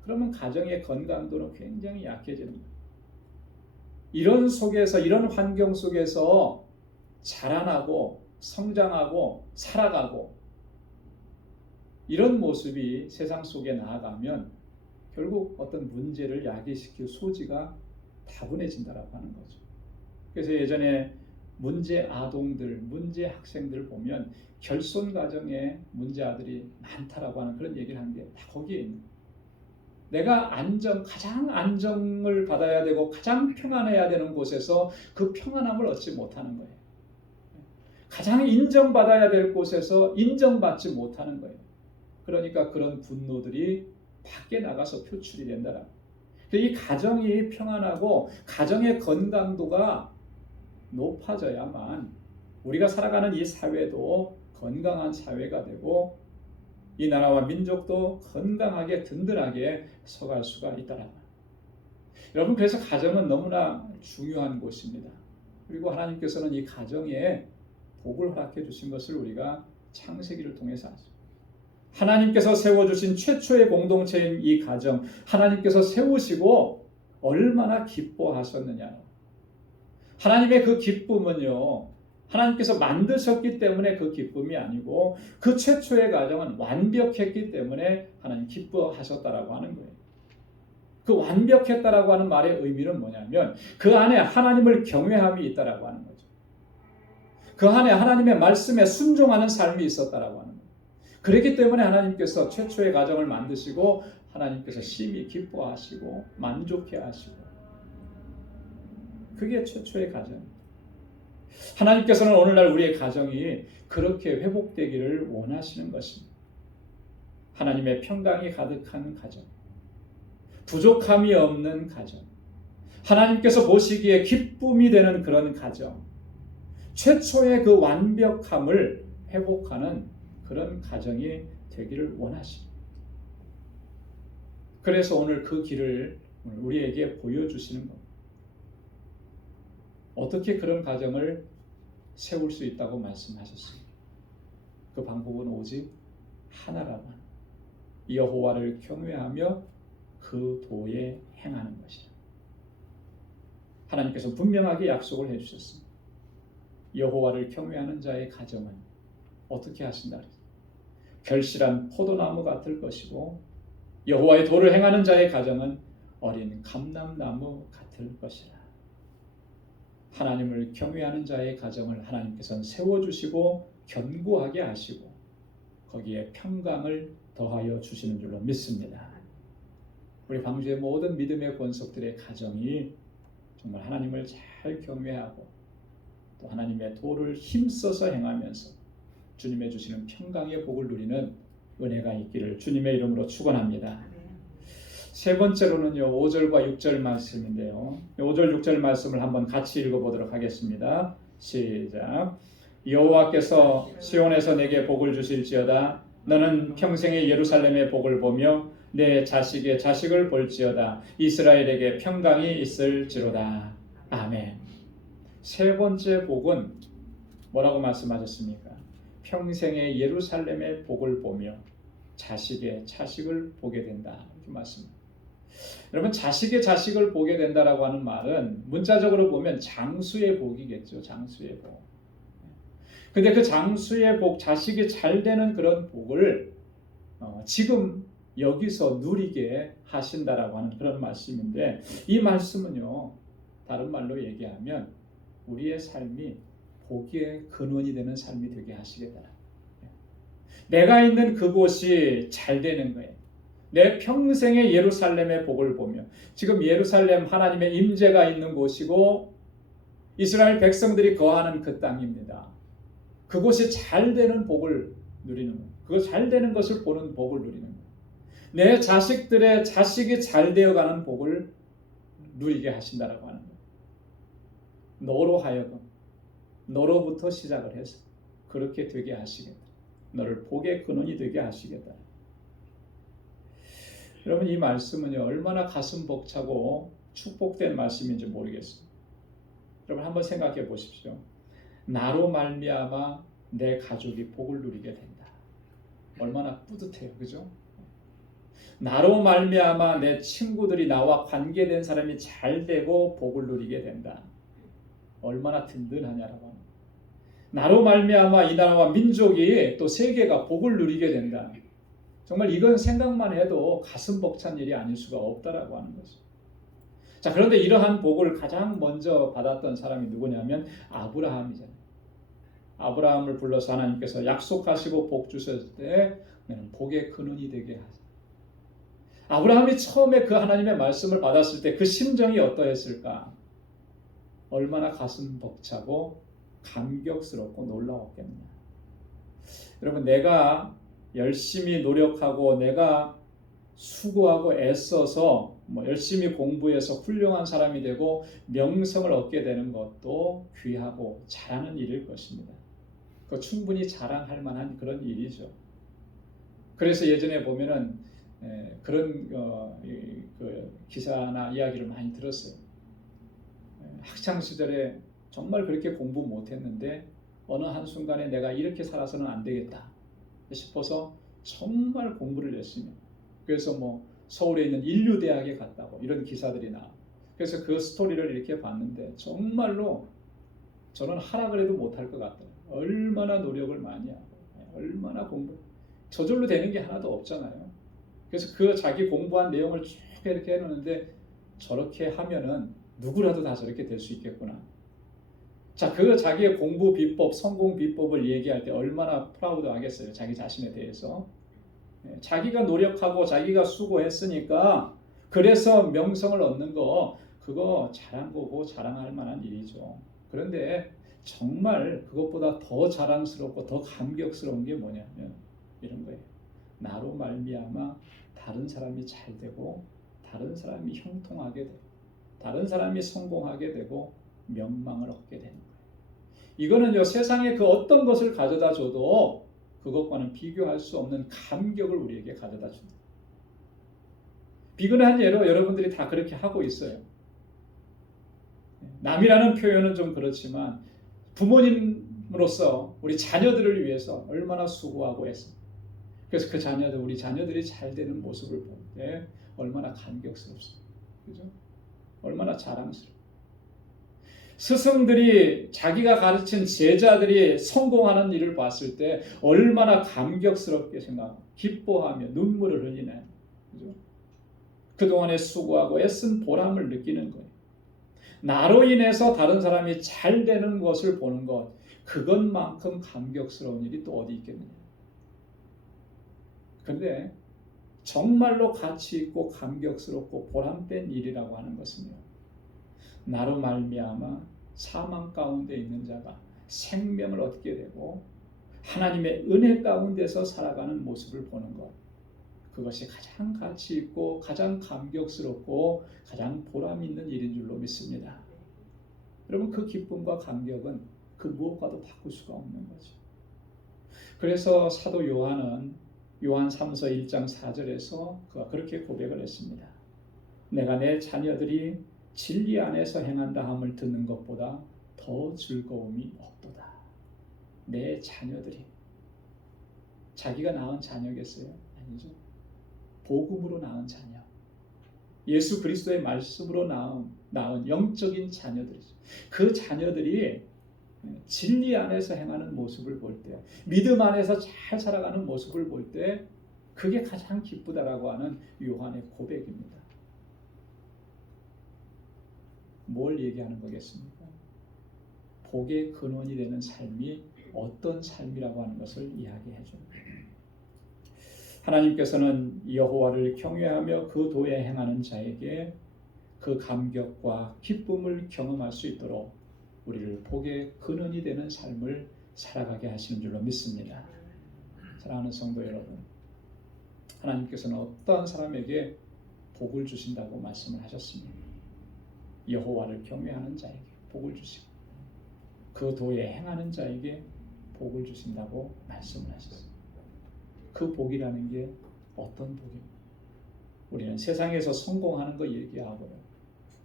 그러면 가정의 건강도는 굉장히 약해지는 거예요. 이런 속에서, 이런 환경 속에서 자라나고 성장하고 살아가고 이런 모습이 세상 속에 나아가면 결국 어떤 문제를 야기시킬 소지가 다분해진다라고 하는 거죠. 그래서 예전에 문제 아동들, 문제 학생들 보면 결손 가정에 문제 아들이 많다라고 하는 그런 얘기를 하는 게 다 거기에 있는 거예요. 내가 가장 안정을 받아야 되고 가장 평안해야 되는 곳에서 그 평안함을 얻지 못하는 거예요. 가장 인정받아야 될 곳에서 인정받지 못하는 거예요. 그러니까 그런 분노들이 밖에 나가서 표출이 된다라고. 이 가정이 평안하고 가정의 건강도가 높아져야만 우리가 살아가는 이 사회도 건강한 사회가 되고 이 나라와 민족도 건강하게 든든하게 서갈 수가 있다라는 거예요. 여러분, 그래서 가정은 너무나 중요한 곳입니다. 그리고 하나님께서는 이 가정에 복을 허락해 주신 것을 우리가 창세기를 통해서 알죠. 하나님께서 세워주신 최초의 공동체인 이 가정, 하나님께서 세우시고 얼마나 기뻐하셨느냐. 하나님의 그 기쁨은요, 하나님께서 만드셨기 때문에 그 기쁨이 아니고 그 최초의 가정은 완벽했기 때문에 하나님 기뻐하셨다라고 하는 거예요. 그 완벽했다라고 하는 말의 의미는 뭐냐면 그 안에 하나님을 경외함이 있다라고 하는 거죠. 그 안에 하나님의 말씀에 순종하는 삶이 있었다라고 하는 거예요. 그렇기 때문에 하나님께서 최초의 가정을 만드시고 하나님께서 심히 기뻐하시고 만족해하시고, 그게 최초의 가정입니다. 하나님께서는 오늘날 우리의 가정이 그렇게 회복되기를 원하시는 것입니다. 하나님의 평강이 가득한 가정, 부족함이 없는 가정, 하나님께서 보시기에 기쁨이 되는 그런 가정, 최초의 그 완벽함을 회복하는 그런 가정이 되기를 원하십니다. 그래서 오늘 그 길을 우리에게 보여주시는 겁니다. 어떻게 그런 가정을 세울 수 있다고 말씀하셨습니다. 그 방법은 오직 하나라만, 여호와를 경외하며 그 도에 행하는 것이라. 하나님께서 분명하게 약속을 해주셨습니다. 여호와를 경외하는 자의 가정은 어떻게 하신다? 결실한 포도나무 같을 것이고, 여호와의 도를 행하는 자의 가정은 어린 감람나무 같을 것이라. 하나님을 경외하는 자의 가정을 하나님께서는 세워주시고 견고하게 하시고 거기에 평강을 더하여 주시는 줄로 믿습니다. 우리 광주의 모든 믿음의 권속들의 가정이 정말 하나님을 잘 경외하고 또 하나님의 도를 힘써서 행하면서 주님의 주시는 평강의 복을 누리는 은혜가 있기를 주님의 이름으로 축원합니다. 세 번째로는요, 5절과 6절 말씀인데요. 5절 6절 말씀을 한번 같이 읽어보도록 하겠습니다. 시작. 여호와께서 시온에서 내게 복을 주실지어다. 너는 평생의 예루살렘의 복을 보며 내 자식의 자식을 볼지어다. 이스라엘에게 평강이 있을지로다. 아멘. 세 번째 복은 뭐라고 말씀하셨습니까? 평생의 예루살렘의 복을 보며 자식의 자식을 보게 된다. 이렇게 말씀합니다. 여러분, 자식의 자식을 보게 된다라고 하는 말은 문자적으로 보면 장수의 복이겠죠. 장수의 복. 근데 그 장수의 복, 자식이 잘 되는 그런 복을 지금 여기서 누리게 하신다라고 하는 그런 말씀인데, 이 말씀은요, 다른 말로 얘기하면 우리의 삶이 복의 근원이 되는 삶이 되게 하시겠다. 내가 있는 그곳이 잘 되는 거예요. 내 평생의 예루살렘의 복을 보며, 지금 예루살렘 하나님의 임재가 있는 곳이고 이스라엘 백성들이 거하는 그 땅입니다. 그곳이 잘 되는 복을 누리는 거예요. 그거 잘 되는 것을 보는 복을 누리는 거예요. 내 자식들의 자식이 잘 되어가는 복을 누리게 하신다라고 하는 거예요. 너로 하여금, 너로부터 시작을 해서 그렇게 되게 하시겠다. 너를 복의 근원이 되게 하시겠다. 여러분, 이 말씀은요, 얼마나 가슴 벅차고 축복된 말씀인지 모르겠습니다. 여러분, 한번 생각해 보십시오. 나로 말미암아 내 가족이 복을 누리게 된다. 얼마나 뿌듯해요, 그죠? 나로 말미암아 내 친구들이 나와 관계된 사람이 잘 되고 복을 누리게 된다. 얼마나 든든하냐라고 합니다. 나로 말미암아 이 나라와 민족이 또 세계가 복을 누리게 된다. 정말 이건 생각만 해도 가슴 벅찬 일이 아닐 수가 없다라고 하는 거죠. 자, 그런데 이러한 복을 가장 먼저 받았던 사람이 누구냐면 아브라함이잖아요. 아브라함을 불러서 하나님께서 약속하시고 복 주셨을 때 복의 근원이 되게 하셨어요. 아브라함이 처음에 그 하나님의 말씀을 받았을 때 그 심정이 어떠했을까? 얼마나 가슴 벅차고 감격스럽고 놀라웠겠느냐. 여러분, 내가 열심히 노력하고 내가 수고하고 애써서 열심히 공부해서 훌륭한 사람이 되고 명성을 얻게 되는 것도 귀하고 잘하는 일일 것입니다. 그 충분히 자랑할 만한 그런 일이죠. 그래서 예전에 보면은 그런 그 기사나 이야기를 많이 들었어요. 학창 시절에 정말 그렇게 공부 못했는데 어느 한순간에 내가 이렇게 살아서는 안 되겠다 싶어서 정말 공부를 열심히, 그래서 서울에 있는 인류대학에 갔다고 이런 기사들이 나와. 그래서 그 스토리를 이렇게 봤는데 정말로 저는 하라 그래도 못할 것 같더라고요. 얼마나 노력을 많이 하고 얼마나 공부, 저절로 되는 게 하나도 없잖아요. 그래서 그 자기 공부한 내용을 쭉 이렇게 해놓는데 저렇게 하면은 누구라도 다 저렇게 될 수 있겠구나. 자, 그 자기의 공부 비법, 성공 비법을 얘기할 때 얼마나 프라우드 하겠어요, 자기 자신에 대해서. 자기가 노력하고 자기가 수고했으니까 그래서 명성을 얻는 거, 그거 잘한 거고 자랑할 만한 일이죠. 그런데 정말 그것보다 더 자랑스럽고 더 감격스러운 게 뭐냐면 이런 거예요. 나로 말미암아 다른 사람이 잘 되고 다른 사람이 형통하게 되고 다른 사람이 성공하게 되고 명망을 얻게 되는 거예요. 이거는요, 세상에 그 어떤 것을 가져다 줘도 그것과는 비교할 수 없는 감격을 우리에게 가져다 줍니다. 비근한 예로 여러분들이 다 그렇게 하고 있어요. 남이라는 표현은 좀 그렇지만 부모님으로서 우리 자녀들을 위해서 얼마나 수고하고 했습니다. 그래서 그 자녀들, 우리 자녀들이 잘 되는 모습을 볼 때 얼마나 감격스럽습니다. 그죠? 얼마나 자랑스러워. 스승들이 자기가 가르친 제자들이 성공하는 일을 봤을 때 얼마나 감격스럽게 생각하고 기뻐하며 눈물을 흘리나요? 그죠? 그동안에 수고하고 애쓴 보람을 느끼는 거예요. 나로 인해서 다른 사람이 잘 되는 것을 보는 것, 그것만큼 감격스러운 일이 또 어디 있겠느냐. 그런데 정말로 가치 있고 감격스럽고 보람된 일이라고 하는 것은요, 나로 말미암아 사망 가운데 있는 자가 생명을 얻게 되고 하나님의 은혜 가운데서 살아가는 모습을 보는 것, 그것이 가장 가치 있고 가장 감격스럽고 가장 보람 있는 일인 줄로 믿습니다. 여러분, 그 기쁨과 감격은 그 무엇과도 바꿀 수가 없는 거죠. 그래서 사도 요한은 요한 3서 1장 4절에서 그가 그렇게 고백을 했습니다. 내가 내 자녀들이 진리 안에서 행한다 함을 듣는 것보다 더 즐거움이 없도다. 내 자녀들이, 자기가 낳은 자녀겠어요? 아니죠. 복음으로 낳은 자녀, 예수 그리스도의 말씀으로 낳은 영적인 자녀들이죠. 그 자녀들이 진리 안에서 행하는 모습을 볼 때, 믿음 안에서 잘 살아가는 모습을 볼 때, 그게 가장 기쁘다라고 하는 요한의 고백입니다. 뭘 얘기하는 거겠습니까? 복의 근원이 되는 삶이 어떤 삶이라고 하는 것을 이야기해 줍니다. 하나님께서는 여호와를 경외하며 그 도에 행하는 자에게 그 감격과 기쁨을 경험할 수 있도록 우리를 복의 근원이 되는 삶을 살아가게 하시는 줄로 믿습니다. 사랑하는 성도 여러분, 하나님께서는 어떠한 사람에게 복을 주신다고 말씀을 하셨습니다. 여호와를 경외하는 자에게 복을 주시고 그 도에 행하는 자에게 복을 주신다고 말씀을 하셨습니다. 그 복이라는 게 어떤 복입니까? 우리는 세상에서 성공하는 거 얘기하고요,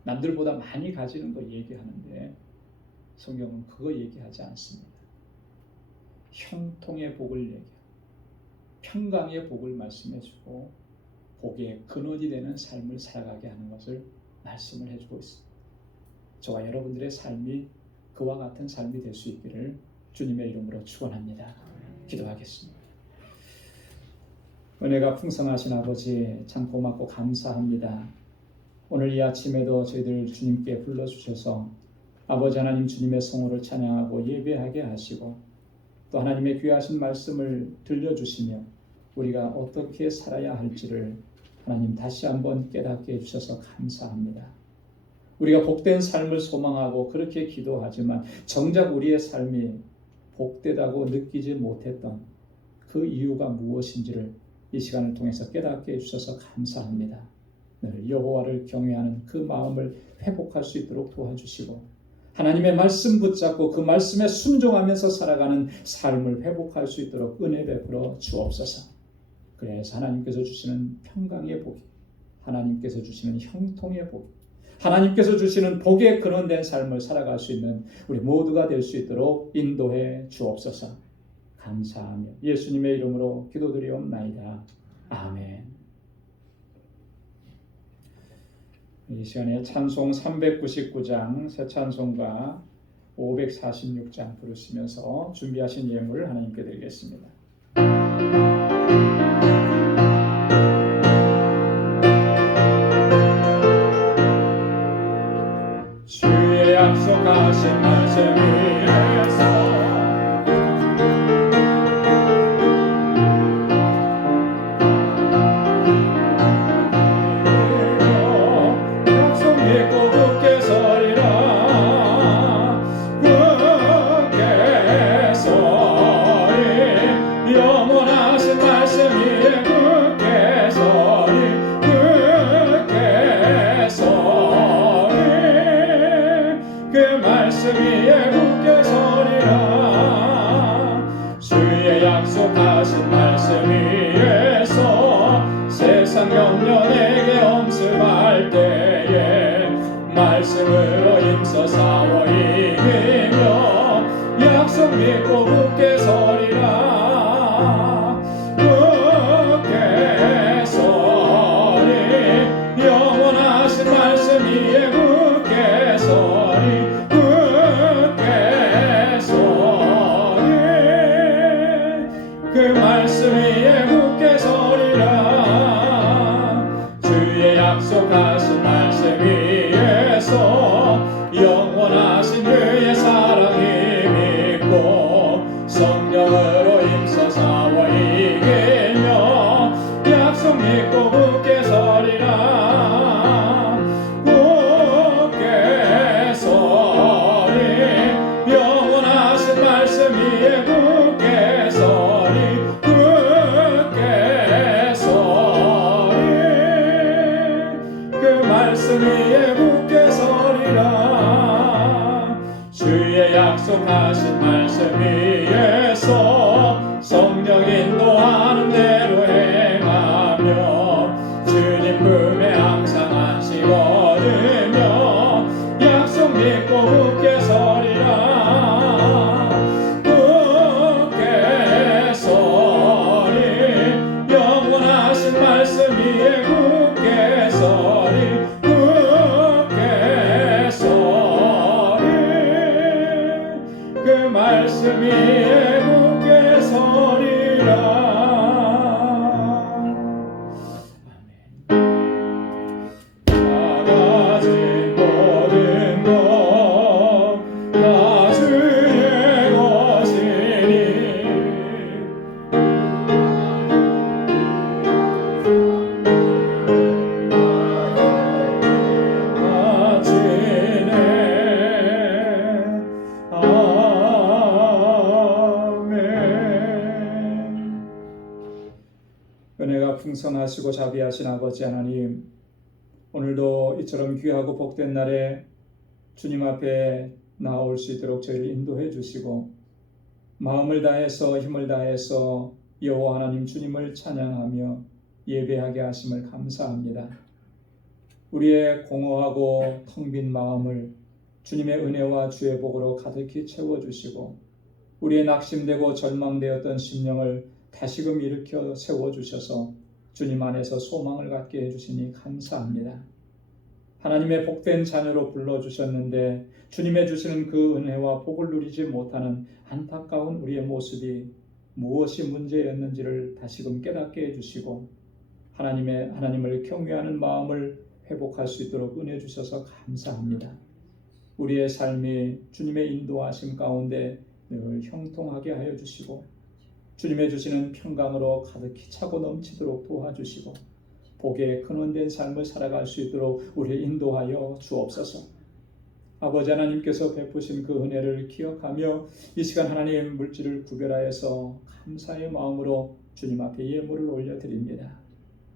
남들보다 많이 가지는 거 얘기하는데 성경은 그거 얘기하지 않습니다. 형통의 복을 얘기하고 평강의 복을 말씀해주고 복의 근원이 되는 삶을 살아가게 하는 것을 말씀을 해주고 있습니다. 저와 여러분들의 삶이 그와 같은 삶이 될 수 있기를 주님의 이름으로 축원합니다. 기도하겠습니다. 은혜가 풍성하신 아버지, 참 고맙고 감사합니다. 오늘 이 아침에도 저희들 주님께 불러주셔서 아버지 하나님 주님의 성호를 찬양하고 예배하게 하시고 또 하나님의 귀하신 말씀을 들려주시며 우리가 어떻게 살아야 할지를 하나님 다시 한번 깨닫게 해주셔서 감사합니다. 우리가 복된 삶을 소망하고 그렇게 기도하지만 정작 우리의 삶이 복되다고 느끼지 못했던 그 이유가 무엇인지를 이 시간을 통해서 깨닫게 해주셔서 감사합니다. 늘 여호와를 경외하는 그 마음을 회복할 수 있도록 도와주시고 하나님의 말씀 붙잡고 그 말씀에 순종하면서 살아가는 삶을 회복할 수 있도록 은혜 베풀어 주옵소서. 그래서 하나님께서 주시는 평강의 복이, 하나님께서 주시는 형통의 복이, 하나님께서 주시는 복의 근원된 삶을 살아갈 수 있는 우리 모두가 될 수 있도록 인도해 주옵소서. 감사하며 예수님의 이름으로 기도드리옵나이다. 아멘. 이 시간에 찬송 399장 새 찬송가 546장 부르시면서 준비하신 예물을 하나님께 드리겠습니다. 주의 약속하신 말씀 위에서 말씀이 약속하신 말씀 위에서 영원하신 주의 사랑이 믿고 성령으로 힘써 싸워 이기며 약속 믿고 굳게 서리라. 굳게 서리 영원하신 말씀 위에 굳게 서리 굳게 서리 그 말씀 위에 굳게 서리라. 주의 약속하신 말씀 위에서 성령 인도하는 대로 행하며 주님 품에 항상 안식 얻으며 약속 믿고 굳게 서리라. 굳게 서리 영원하신 말씀 위에 굳게 서리 굳게 서리 그 말씀 위에 굳게 서리라. 다 가진 모든 것 다 주의 것이니 아치네. 아멘. 은혜가 풍성하시고 자비하신 아버지 하나님, 오늘도 이처럼 귀하고 복된 날에 주님 앞에 나올 수 있도록 저희를 인도해 주시고 마음을 다해서 힘을 다해서 여호와 하나님 주님을 찬양하며 예배하게 하심을 감사합니다. 우리의 공허하고 텅 빈 마음을 주님의 은혜와 주의 복으로 가득히 채워주시고 우리의 낙심되고 절망되었던 심령을 다시금 일으켜 세워주셔서 주님 안에서 소망을 갖게 해주시니 감사합니다. 하나님의 복된 자녀로 불러주셨는데 주님의 주시는 그 은혜와 복을 누리지 못하는 안타까운 우리의 모습이 무엇이 문제였는지를 다시금 깨닫게 해주시고 하나님을 경외하는 마음을 회복할 수 있도록 은혜 주셔서 감사합니다. 우리의 삶이 주님의 인도하심 가운데 늘 형통하게 하여 주시고 주님의 주시는 평강으로 가득히 차고 넘치도록 도와주시고 복에 근원된 삶을 살아갈 수 있도록 우리를 인도하여 주옵소서. 아버지 하나님께서 베푸신 그 은혜를 기억하며 이 시간 하나님 물질을 구별하여서 감사의 마음으로 주님 앞에 예물을 올려드립니다.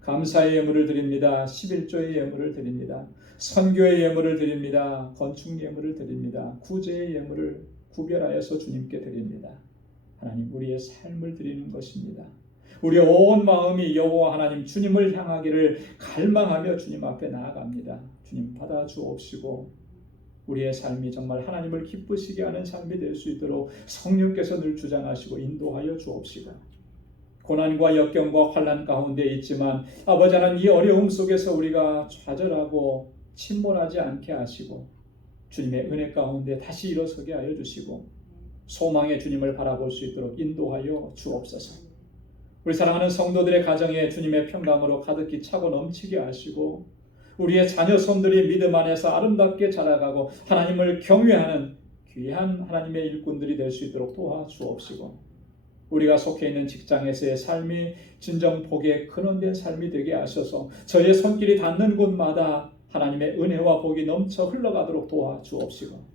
감사의 예물을 드립니다. 11조의 예물을 드립니다. 선교의 예물을 드립니다. 건축 예물을 드립니다. 구제의 예물을 구별하여서 주님께 드립니다. 하나님, 우리의 삶을 드리는 것입니다. 우리의 온 마음이 여호와 하나님 주님을 향하기를 갈망하며 주님 앞에 나아갑니다. 주님 받아 주옵시고 우리의 삶이 정말 하나님을 기쁘시게 하는 삶이 될 수 있도록 성령께서 늘 주장하시고 인도하여 주옵시고 고난과 역경과 환난 가운데 있지만 아버지 하나님 이 어려움 속에서 우리가 좌절하고 침몰하지 않게 하시고 주님의 은혜 가운데 다시 일어서게 하여 주시고 소망의 주님을 바라볼 수 있도록 인도하여 주옵소서. 우리 사랑하는 성도들의 가정에 주님의 평강으로 가득히 차고 넘치게 하시고 우리의 자녀 손들이 믿음 안에서 아름답게 자라가고 하나님을 경외하는 귀한 하나님의 일꾼들이 될 수 있도록 도와주옵시고 우리가 속해 있는 직장에서의 삶이 진정 복의 근원된 삶이 되게 하셔서 저희의 손길이 닿는 곳마다 하나님의 은혜와 복이 넘쳐 흘러가도록 도와주옵시고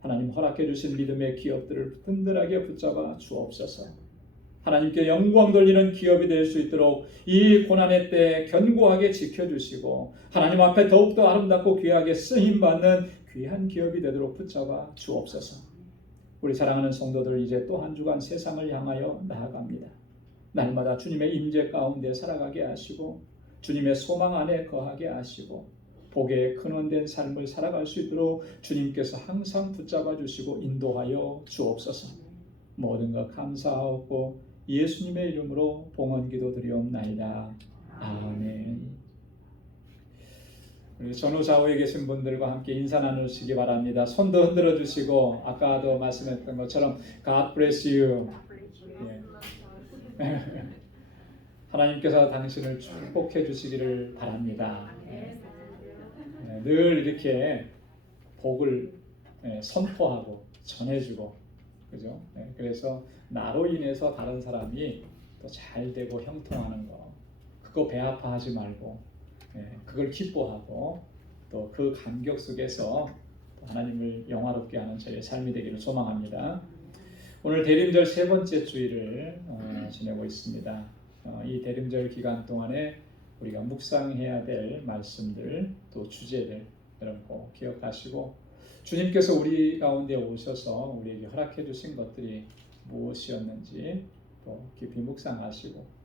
하나님 허락해 주신 믿음의 기업들을 든든하게 붙잡아 주옵소서. 하나님께 영광 돌리는 기업이 될 수 있도록 이 고난의 때 견고하게 지켜주시고 하나님 앞에 더욱더 아름답고 귀하게 쓰임받는 귀한 기업이 되도록 붙잡아 주옵소서. 우리 사랑하는 성도들 이제 또 한 주간 세상을 향하여 나아갑니다. 날마다 주님의 임재 가운데 살아가게 하시고 주님의 소망 안에 거하게 하시고 복의 근원된 삶을 살아갈 수 있도록 주님께서 항상 붙잡아 주시고 인도하여 주옵소서. 모든 것 감사하고 예수님의 이름으로 봉헌기도 드리옵나이다. 아멘. 우리 전후 좌우에 계신 분들과 함께 인사 나누시기 바랍니다. 손도 흔들어 주시고 아까도 말씀했던 것처럼 God bless you. 예. 하나님께서 당신을 축복해 주시기를 바랍니다. 늘 이렇게 복을 선포하고 전해주고, 그죠? 그래서 나로 인해서 다른 사람이 더 잘 되고 형통하는 거, 그거 배 아파하지 말고 그걸 기뻐하고 또 그 감격 속에서 하나님을 영화롭게 하는 저의 삶이 되기를 소망합니다. 오늘 대림절 세 번째 주일을 지내고 있습니다. 이 대림절 기간 동안에 우리가 묵상해야 될 말씀들, 또 주제들 여러분 꼭 기억하시고, 주님께서 우리 가운데 오셔서 우리에게 허락해 주신 것들이 무엇이었는지 또 깊이 묵상하시고,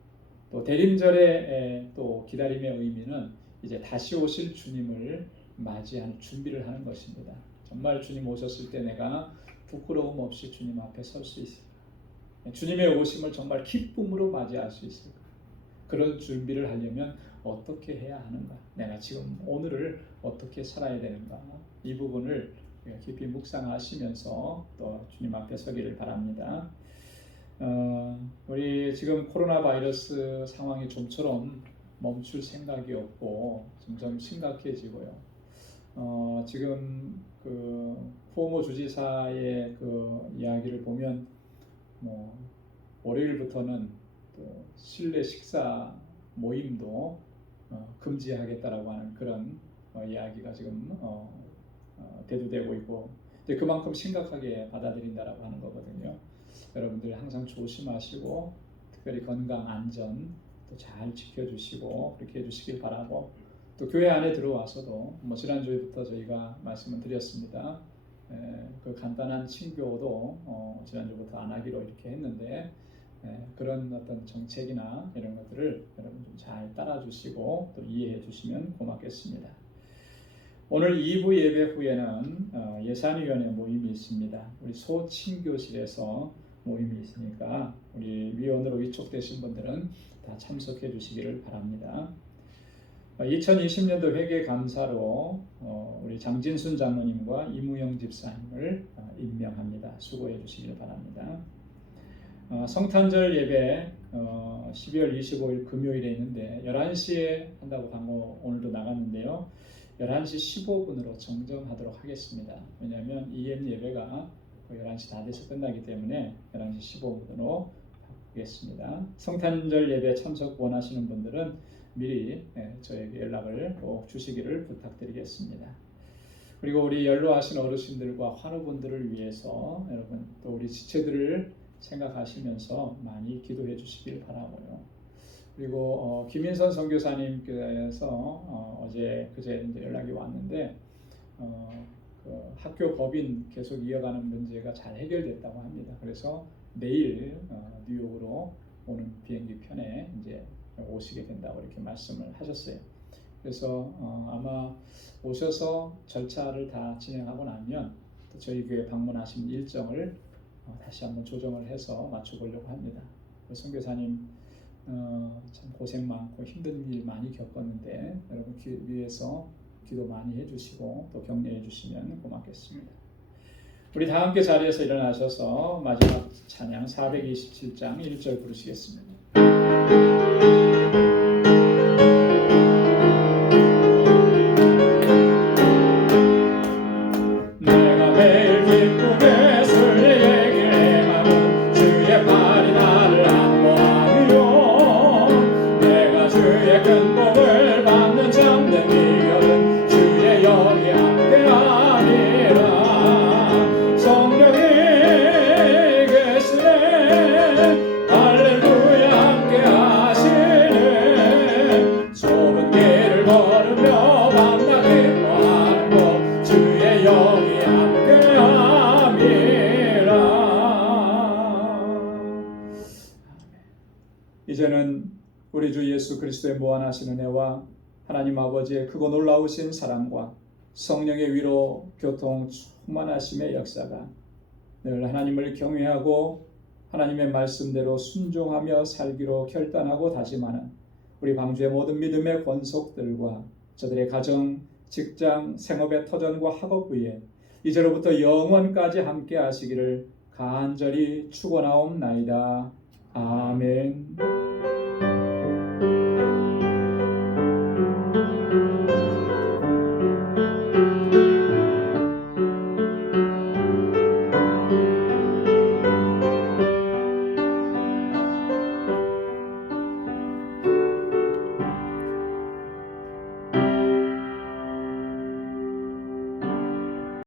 또 대림절의 또 기다림의 의미는 이제 다시 오실 주님을 맞이하는 준비를 하는 것입니다. 정말 주님 오셨을 때 내가 부끄러움 없이 주님 앞에 설 수 있을까? 주님의 오심을 정말 기쁨으로 맞이할 수 있을까? 그런 준비를 하려면 어떻게 해야 하는가? 내가 지금 오늘을 어떻게 살아야 되는가? 이 부분을 깊이 묵상하시면서 또 주님 앞에 서기를 바랍니다. 우리 지금 코로나 바이러스 상황이 좀처럼 멈출 생각이 없고 점점 심각해지고요. 지금 그 후오모 주지사의 그 이야기를 보면 월요일부터는 또 실내 식사 모임도 금지하겠다라고 하는 그런 이야기가 지금 대두되고 있고, 이제 그만큼 심각하게 받아들인다라고 하는 거거든요. 여러분들 항상 조심하시고 특별히 건강 안전 또 잘 지켜주시고 그렇게 해주시길 바라고, 또 교회 안에 들어와서도 지난주에부터 저희가 말씀을 드렸습니다. 그 간단한 친교도 지난주부터 안 하기로 이렇게 했는데, 그런 어떤 정책이나 이런 것들을 여러분 좀 잘 따라주시고 또 이해해 주시면 고맙겠습니다. 오늘 2부 예배 후에는 예산위원회 모임이 있습니다. 우리 소친교실에서 모임이 있으니까 우리 위원으로 위촉되신 분들은 다 참석해 주시기를 바랍니다. 2020년도 회계감사로 우리 장진순 장로님과 이무영 집사님을 임명합니다. 수고해 주시기를 바랍니다. 성탄절 예배 12월 25일 금요일에 있는데 11시에 한다고 광고 오늘도 나갔는데요. 11시 15분으로 정정하도록 하겠습니다. 왜냐하면 EM 예배가 11시 다 돼서 끝나기 때문에 11시 15분으로 바꾸겠습니다. 성탄절 예배 참석 원하시는 분들은 미리 저에게 연락을 꼭 주시기를 부탁드리겠습니다. 그리고 우리 연로하신 어르신들과 환우분들을 위해서 여러분 또 우리 지체들을 생각하시면서 많이 기도해 주시길 바라고요. 그리고 김인선 선교사님께서 어제 그제 연락이 왔는데 그 학교 법인 계속 이어가는 문제가 잘 해결됐다고 합니다. 그래서 내일 뉴욕으로 오는 비행기 편에 이제 오시게 된다고 이렇게 말씀을 하셨어요. 그래서 아마 오셔서 절차를 다 진행하고 나면 또 저희 교회 방문하신 일정을 다시 한번 조정을 해서 맞춰보려고 합니다. 선교사님 참 고생 많고 힘든 일 많이 겪었는데 여러분 위해서 기도 많이 해주시고 또 격려해 주시면 고맙겠습니다. 우리 다 함께 자리에서 일어나셔서 마지막 찬양 427장 1절 부르시겠습니다. 이제는 우리 주 예수 그리스도의 무한하신 은혜와 하나님 아버지의 크고 놀라우신 사랑과 성령의 위로 교통 충만하심의 역사가 늘 하나님을 경외하고 하나님의 말씀대로 순종하며 살기로 결단하고 다짐하는 우리 방주의 모든 믿음의 권속들과 저들의 가정, 직장, 생업의 터전과 학업 위에 이제로부터 영원까지 함께 하시기를 간절히 축원하옵나이다. 아멘.